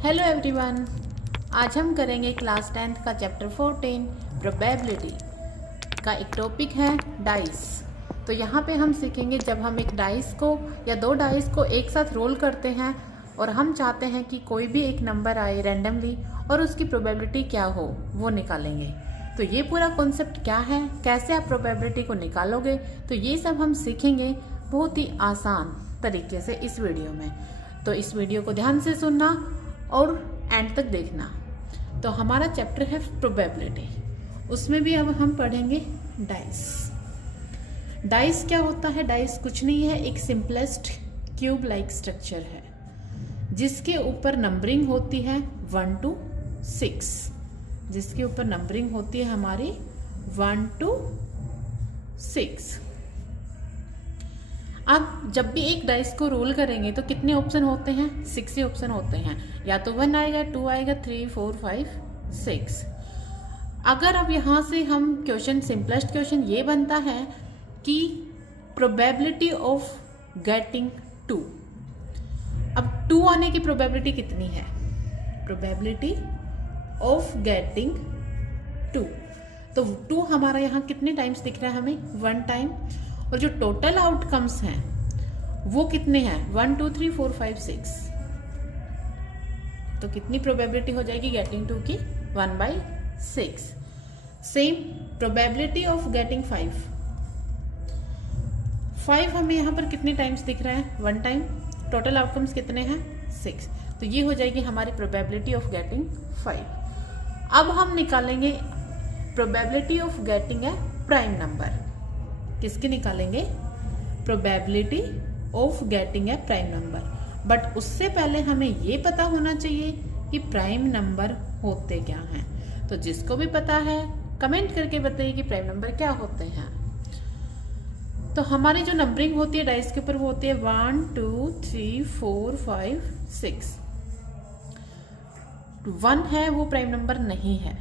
Hello everyone, आज हम करेंगे क्लास 10th का चैप्टर 14 प्रोबेबिलिटी का एक टॉपिक है डाइस। तो यहाँ पे हम सीखेंगे जब हम एक डाइस को या दो डाइस को एक साथ रोल करते हैं और हम चाहते हैं कि कोई भी एक नंबर आए रैंडमली और उसकी प्रोबेबिलिटी क्या हो वो निकालेंगे। तो ये पूरा कॉन्सेप्ट क्या है, कैसे आप प्रोबेबिलिटी को निकालोगे, तो ये सब हम सीखेंगे बहुत ही आसान तरीके से इस वीडियो में। तो इस वीडियो को ध्यान से सुनना और एंड तक देखना। तो हमारा चैप्टर है प्रोबेबिलिटी, उसमें भी अब हम पढ़ेंगे डाइस। डाइस क्या होता है? डाइस कुछ नहीं है, एक सिंपलेस्ट क्यूब लाइक स्ट्रक्चर है जिसके ऊपर नंबरिंग होती है 1 to 6, जिसके ऊपर नंबरिंग होती है हमारी 1 to 6। अब जब भी एक डाइस को रोल करेंगे तो कितने ऑप्शन होते हैं? 6 ही ऑप्शन होते हैं। या तो 1 आएगा, 2 आएगा, 3, 4, 5, 6। अगर अब यहाँ से हम क्वेश्चन, सिंपलेस्ट क्वेश्चन ये बनता है कि प्रोबेबिलिटी ऑफ गेटिंग 2। अब 2 आने की प्रोबेबिलिटी कितनी है? Probability of getting 2। तो 2 हमारा यहाँ कितने टाइम्स दिख रहा है हमें? 1 टाइम। और जो टोटल आउटकम्स हैं वो कितने हैं? 1, 2, 3, 4, 5, 6। तो कितनी प्रोबेबिलिटी हो जाएगी गेटिंग 2 की? 1/6। Same probability of getting 5। 5 हमें यहाँ पर कितने टाइम्स दिख रहा है? 1 टाइम। टोटल आउटकम्स कितने हैं? 6। तो ये हो जाएगी हमारी प्रोबेबिलिटी ऑफ गेटिंग 5। अब हम निकालेंगे probability of getting A prime number. किसकी निकालेंगे? Probability of getting A prime number. But उससे पहले हमें ये पता होना चाहिए कि प्राइम नंबर होते क्या हैं। तो जिसको भी पता है कमेंट करके बताइए कि प्राइम नंबर क्या होते हैं। तो हमारी जो नंबरिंग होती है डाइस के ऊपर वो होती है 1, 2, 3, 4, 5, 6। 1 है वो प्राइम नंबर नहीं है,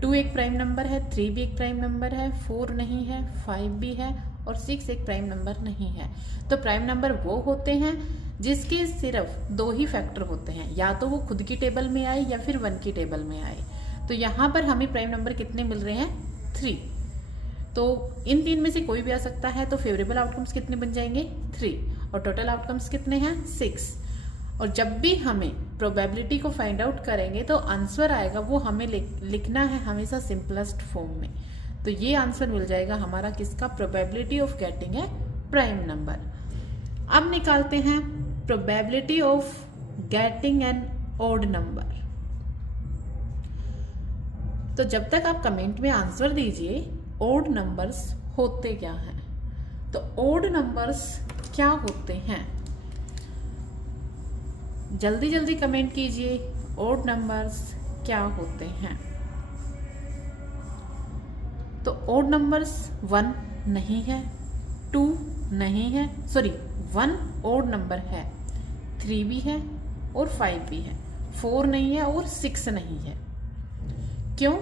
2 एक प्राइम नंबर है, 3 भी एक प्राइम नंबर है, 4 नहीं है, 5 भी है और 6 एक प्राइम नंबर नहीं है। तो प्राइम नंबर वो होते हैं जिसके सिर्फ 2 ही फैक्टर होते हैं, या तो वो खुद की टेबल में आए या फिर 1 की टेबल में आए। तो यहाँ पर हमें प्राइम नंबर कितने मिल रहे हैं? 3। तो इन 3 में से कोई भी आ सकता है। तो फेवरेबल आउटकम्स कितने बन जाएंगे? 3। और टोटल आउटकम्स कितने हैं? 6। और जब भी हमें प्रोबेबिलिटी को फाइंड आउट करेंगे तो आंसर आएगा वो हमें लिखना है हमेशा सिंपलेस्ट फॉर्म में। तो ये आंसर मिल जाएगा हमारा किसका? Probability of getting A prime number. अब निकालते हैं probability of getting N odd number. तो जब तक आप कमेंट में आंसर दीजिए ऑड नंबर्स होते क्या हैं। तो ऑड नंबर्स क्या होते हैं? जल्दी जल्दी कमेंट कीजिए, ऑड नंबर्स क्या होते हैं। तो ऑड नंबर्स 1 नहीं है, 2 नहीं है, 1 ऑड नंबर है, 3 भी है और 5 भी है, 4 नहीं है और 6 नहीं है। क्यों?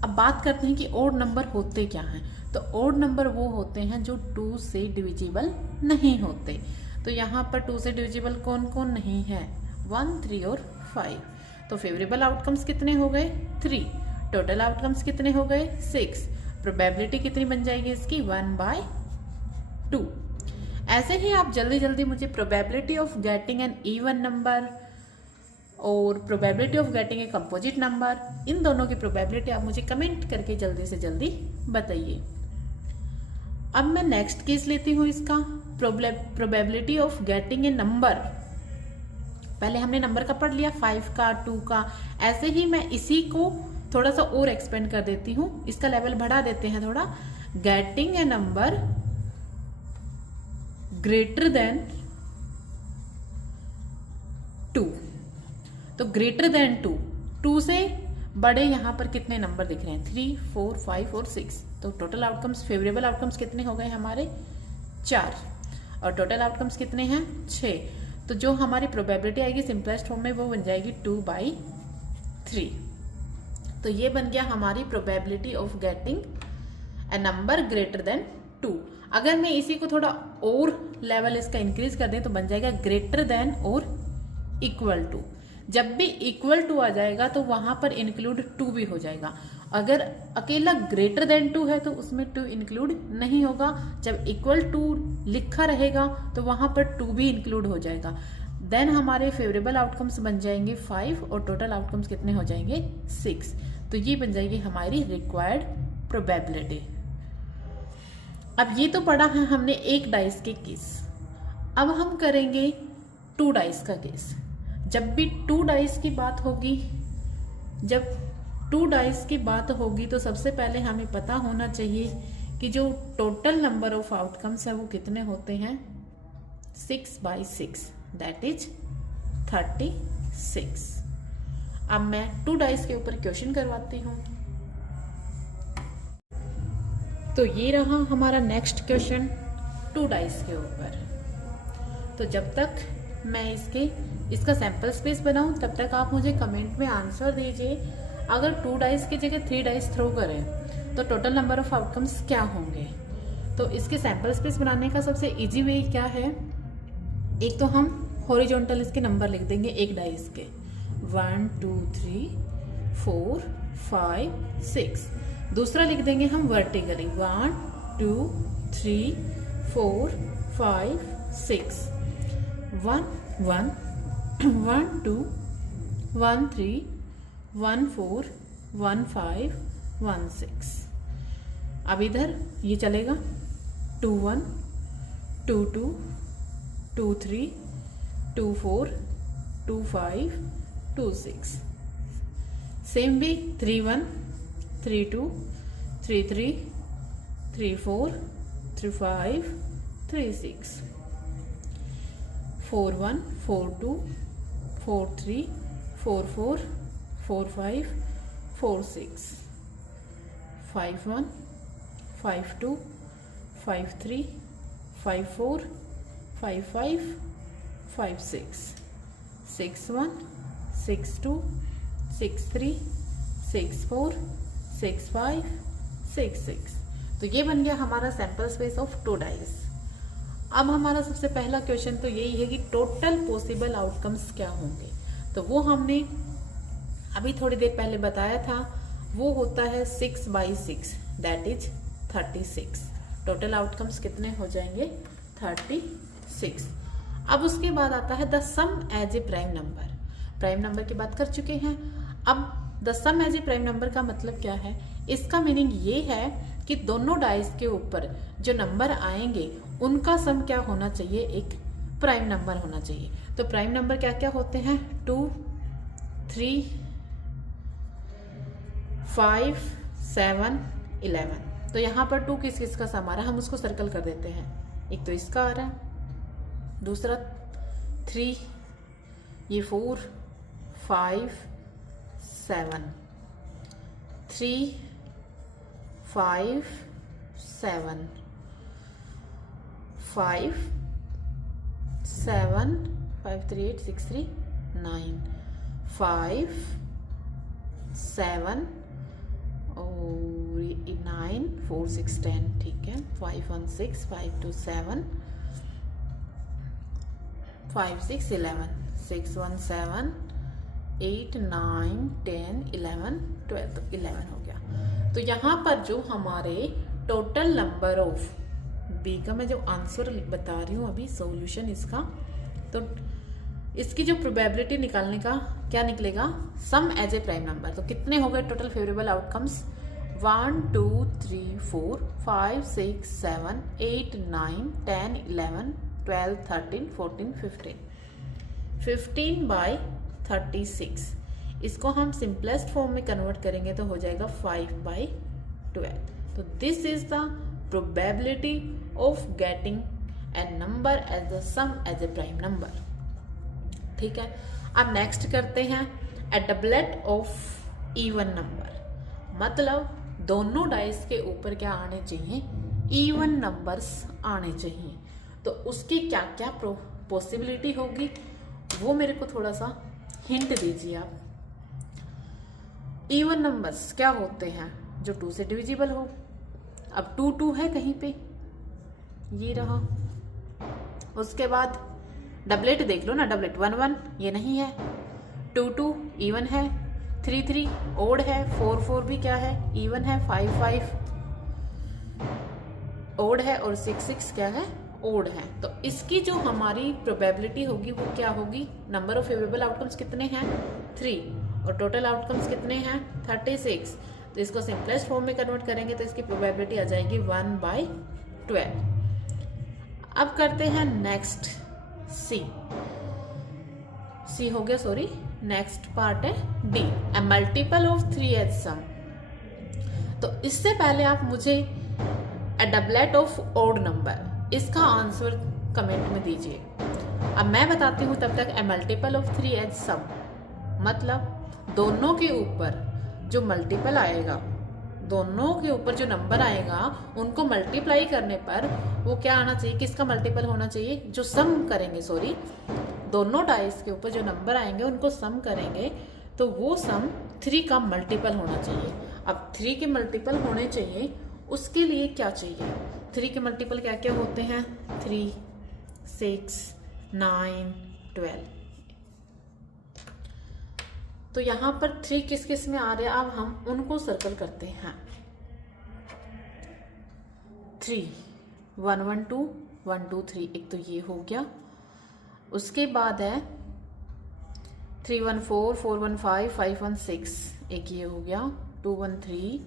अब बात करते हैं कि ऑड नंबर होते क्या हैं। तो ऑड नंबर वो होते हैं जो 2 से डिविजिबल नहीं होते। तो यहाँ पर 2 से डिविजिबल कौन कौन नहीं है? 1, 3 और 5। तो फेवरेबल आउटकम्स कितने हो गए? 3। टोटल आउटकम्स कितने हो गए? 6। प्रोबेबिलिटी कितनी बन जाएगी इसकी? 1/2। ऐसे ही आप जल्दी जल्दी मुझे probability of getting an even number और probability of getting a composite number, इन दोनों की प्रोबेबिलिटी आप मुझे कमेंट करके जल्दी से जल्दी बताइए। अब मैं नेक्स्ट केस लेती हूँ इसका, probability of getting a number. पहले हमने नंबर का पढ़ लिया, 5 का, 2 का। ऐसे ही मैं इसी को थोड़ा सा और एक्सपेंड कर देती हूँ, इसका लेवल बढ़ा देते हैं थोड़ा। Getting a number greater than 2। तो ग्रेटर देन 2 से बड़े यहाँ पर कितने नंबर दिख रहे हैं? 3, 4, 5 और 6। तो टोटल आउटकम्स, फेवरेबल आउटकम्स कितने हो गए हमारे? 4। और टोटल आउटकम्स कितने हैं? 6। तो जो हमारी प्रोबेबिलिटी आएगी सिंपलेस्ट फॉर्म में वो बन जाएगी 2/3। तो ये बन गया हमारी probability of getting a number greater than 2। अगर मैं इसी को थोड़ा और लेवल इसका इंक्रीज कर दें तो बन जाएगा ग्रेटर देन और इक्वल टू। जब भी इक्वल टू आ जाएगा तो वहां पर इंक्लूड टू भी हो जाएगा। अगर अकेला ग्रेटर देन टू है तो उसमें टू इंक्लूड नहीं होगा। जब इक्वल टू लिखा रहेगा तो वहां पर टू भी इंक्लूड हो जाएगा। देन हमारे फेवरेबल आउटकम्स बन जाएंगे 5 और टोटल आउटकम्स कितने हो जाएंगे 6। तो ये बन जाएगी हमारी रिक्वायर्ड प्रोबेबिलिटी। अब ये तो पढ़ा है हमने एक डाइस के केस। अब हम करेंगे 2 डाइस का केस। जब भी 2 डाइस की बात होगी, जब 2 डाइस की बात होगी तो सबसे पहले हमें पता होना चाहिए कि जो टोटल नंबर ऑफ आउटकम्स है वो कितने होते हैं 6/6, दैट इज 36। अब मैं 2 डाइस के ऊपर क्वेश्चन करवाती हूँ। तो ये रहा हमारा नेक्स्ट क्वेश्चन 2 डाइस के ऊपर। तो जब तक मैं इसका सैंपल स्पेस बनाऊं तब तक आप मुझे कमेंट में आंसर दीजिए। अगर 2 डाइस की जगह 3 डाइस थ्रो करें तो टोटल नंबर ऑफ आउटकम्स क्या होंगे। तो इसके सैंपल स्पेस बनाने का सबसे इजी वे क्या है, एक तो हम हॉरिजॉन्टल इसके नंबर लिख देंगे एक डाइस के 1 2 3 4 5 6। दूसरा लिख देंगे हम वर्टिकली 1 2 3 4 5 6 1 1 1 2 1 3 1 4 1 5 1 6। अब इधर ये चलेगा 2 1 2 2 2 3 2 4 2 5 2 6। सेम भी 3 1 3 2 3 3 3 4 3 5 3 6 4 1 4 2 4 3 4 4 4 5 4 6 5 1 5 2 5 3 5 4 5 5 5 6 6 1 6 2 6 3 6 4 6 5 6 6। तो ये बन गया हमारा सैंपल स्पेस ऑफ 2 डाइस। अब हमारा सबसे पहला क्वेश्चन तो यही है कि टोटल पॉसिबल आउटकम्स क्या होंगे। तो वो हमने अभी थोड़ी देर पहले बताया था, वो होता है 6/6, दैट इज 36। टोटल आउटकम्स कितने हो जाएंगे 36। अब उसके बाद आता है the sum as a prime number. Prime number की बात कर चुके हैं। अब the sum as a prime number का मतलब क्या है, इसका मीनिंग ये है कि दोनों डाइस के ऊपर जो नंबर आएंगे उनका सम क्या होना चाहिए, एक प्राइम नंबर होना चाहिए। तो प्राइम नंबर क्या क्या होते हैं 2 3 5 7 11। तो यहाँ पर 2 किस किस का सम आ रहा है हम उसको सर्कल कर देते हैं। एक तो इसका आ रहा है, दूसरा 3, ये 4 5 7 3 5 7 5 7 5 3 8 6 3 9 5 7 और 9 4 6 10। ठीक है 5 1 6 5 2 7 5 6 11 6 1 7 8 9 10 11 12। तो 11 हो गया। तो यहाँ पर जो हमारे टोटल नंबर ऑफ बी का मैं जो आंसर बता रही हूँ अभी सॉल्यूशन इसका, तो इसकी जो प्रोबेबिलिटी निकालने का क्या निकलेगा सम एज ए प्राइम नंबर। तो कितने हो गए टोटल फेवरेबल आउटकम्स 1 2 3 4 5 6 7 8 9 10 11 12 13 14 15 15/36। इसको हम सिंपलेस्ट फॉर्म में कन्वर्ट करेंगे तो हो जाएगा 5/12। तो this is the probability of getting a number as the sum as a prime number. ठीक है, अब नेक्स्ट करते हैं a doublet of even number. मतलब दोनों डाइस के ऊपर क्या आने चाहिए, इवन नंबर्स आने चाहिए। तो उसकी क्या क्या पॉसिबिलिटी होगी वो मेरे को थोड़ा सा हिंट दीजिए आप। इवन नंबर्स क्या होते हैं जो 2 से डिविजिबल हो। अब 2 2 है कहीं पे, ये रहा। उसके बाद डबलेट देख लो ना, डबलेट 1 1 ये नहीं है, 2 इवन है, 3 ओड है, 4 भी क्या है, इवन है, 5 ओड है और 6 क्या है, ओड है। तो इसकी जो हमारी प्रोबेबिलिटी होगी वो क्या होगी, नंबर ऑफ फेवरेबल आउटकम्स कितने हैं, 3 और टोटल आउटकम्स कितने हैं, 36। तो इसको सिंपलेस्ट फॉर्म में कन्वर्ट करेंगे तो इसकी प्रोबेबिलिटी आ जाएगी 1/12। अब करते हैं नेक्स्ट सी हो गया, सॉरी नेक्स्ट पार्ट है डी, ए मल्टीपल ऑफ 3 सम। तो इससे पहले आप मुझे ए डबलेट ऑफ ऑड नंबर, इसका आंसर कमेंट में दीजिए। अब मैं बताती हूँ तब तक। ए मल्टीपल ऑफ 3 सम मतलब दोनों के ऊपर जो मल्टीपल आएगा, दोनों के ऊपर जो नंबर आएगा उनको मल्टीप्लाई करने पर वो क्या आना चाहिए, किसका मल्टीपल होना चाहिए, जो सम करेंगे, सॉरी दोनों डाइस के ऊपर जो नंबर आएंगे उनको सम करेंगे तो वो सम 3 का मल्टीपल होना चाहिए। अब 3 के मल्टीपल होने चाहिए, उसके लिए क्या चाहिए, 3 के मल्टीपल क्या क्या होते हैं, 3, 6, 9, 12। तो यहां पर 3 किस किस में आ रहे हैं, अब हम उनको सर्कल करते हैं। 3, 1 1 2 1 2 3, एक तो ये हो गया। उसके बाद है 3 1 4 4 1 5 5 1 6, एक ये हो गया। 2 1 3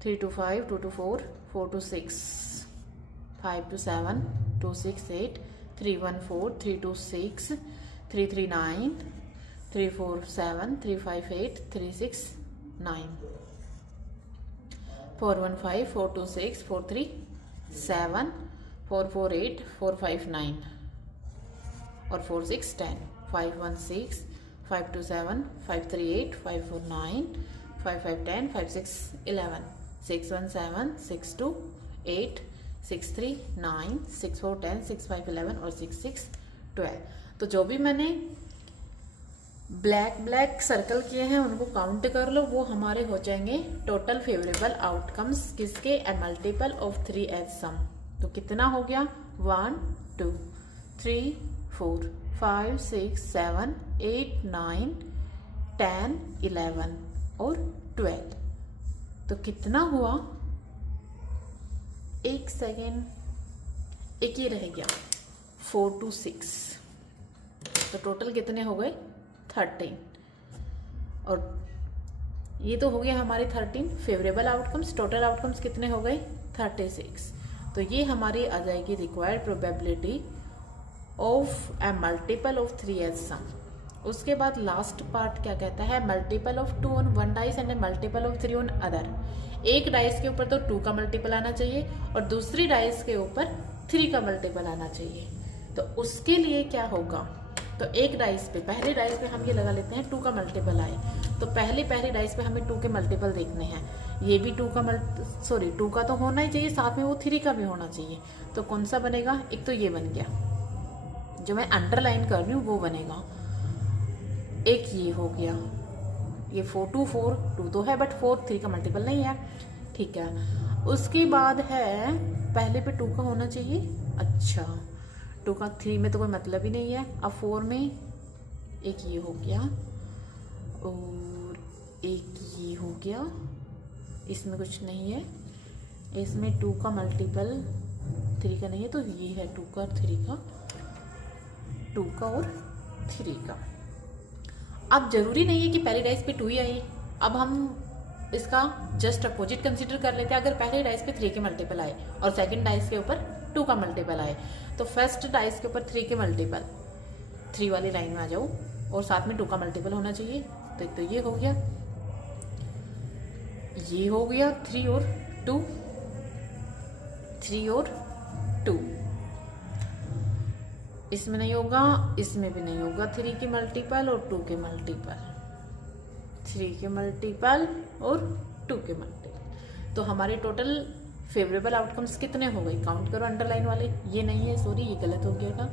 3 2 5 2 2 4 4 2 6 5 2 7 2 6 8 3 1 4 3 2 6 3 3 9 3 4 7 3 5 8 3 6 9 4 1 5 4 2 6 4 3 7 4 4 8 4 5 9 और 4 6 10 5 1 6 5 2 7 5 3 8 5 4 9 5 5 10 5 6 11 6 1 7 6 2 8 6 3 9 6 4 10 6 5 11 और 6 6 12। तो जो भी मैंने ब्लैक सर्कल किए हैं उनको काउंट कर लो, वो हमारे हो जाएंगे टोटल फेवरेबल आउटकम्स किसके, ए मल्टीपल ऑफ 3 सम। तो कितना हो गया, 1 2 3 4 5 6 7 8 9 10 11 और 12। तो कितना हुआ, एक सेकेंड, एक ही रह गया, 4 2 6। तो टोटल कितने हो गए, 13। और ये तो हो गया हमारे 13 फेवरेबल आउटकम्स। टोटल आउटकम्स कितने हो गए, 36। तो ये हमारी आ जाएगी required probability of A multiple of 3 सम। उसके बाद लास्ट पार्ट क्या कहता है, multiple of 2 on 1 dice and A multiple of 3 on other. एक डाइस के ऊपर तो 2 का मल्टीपल आना चाहिए और दूसरी डाइस के ऊपर 3 का मल्टीपल आना चाहिए। तो उसके लिए क्या होगा, तो एक डाइस पे, पहले डाइस पे हम ये लगा लेते हैं 2 का मल्टीपल आए, तो पहली डाइस पे हमें 2 के मल्टीपल देखने हैं। ये भी 2 का तो होना ही चाहिए, साथ में वो 3 का भी होना चाहिए। तो कौन सा बनेगा, एक तो ये बन गया, जो मैं अंडरलाइन कर रही हूँ वो बनेगा। एक ये हो गया, ये 4 2 4 2 तो है बट 4 3 का मल्टीपल नहीं है, ठीक है। उसके बाद है पहले पे 2 का होना चाहिए, अच्छा 2 का 3 में तो कोई मतलब ही नहीं है। अब 4 में एक ये हो गया और एक ये हो गया, इसमें कुछ नहीं है, इसमें 2 का मल्टीपल 3 का नहीं है, तो ये है 2 का 3 का, 2 का और 3 का। अब जरूरी नहीं है कि पहली डाइस पे 2 ही आए, अब हम इसका जस्ट अपोजिट कंसीडर कर लेते हैं। अगर पहले डाइस पे 3 के मल्टीपल आए और सेकंड डाइस के ऊपर 2 का मल्टीपल आए, तो फर्स्ट डाइस के ऊपर 3 के मल्टीपल 3 वाली लाइन में आ जाओ और साथ में 2 का मल्टीपल होना चाहिए। तो एक तो ये हो गया, ये हो गया 3 और 2, 3 और 2, इसमें नहीं होगा, इसमें भी नहीं होगा 3 के मल्टीपल और 2 के मल्टीपल, 3 के मल्टीपल और 2 के मल्टीपल। तो हमारे टोटल फेवरेबल आउटकम्स कितने हो गए, काउंट करो अंडरलाइन वाले, ये नहीं है सॉरी, ये गलत हो गया था।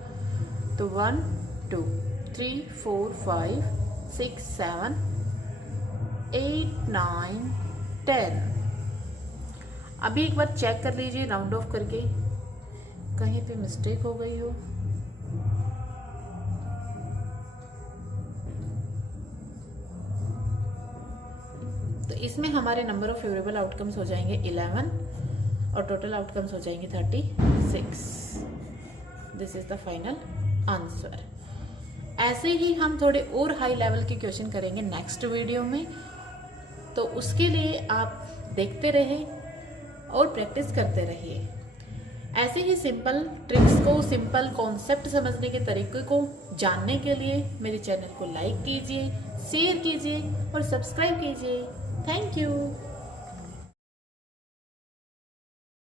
तो 1 2 3 4 5 6 7 8 9 10। अभी एक बार चेक कर लीजिए राउंड ऑफ करके, कहीं पे मिस्टेक हो गई हो। तो इसमें हमारे नंबर ऑफ फेवरेबल आउटकम्स हो जाएंगे 11 और टोटल आउटकम्स हो जाएंगे 36। This is the final answer. ऐसे ही हम थोड़े और हाई लेवल के क्वेश्चन करेंगे नेक्स्ट वीडियो में, तो उसके लिए आप देखते रहिए और प्रैक्टिस करते रहिए। ऐसे ही सिंपल ट्रिक्स को, सिंपल कॉन्सेप्ट समझने के तरीके को जानने के लिए मेरे चैनल को लाइक कीजिए, शेयर कीजिए और सब्सक्राइब कीजिए। Thank you.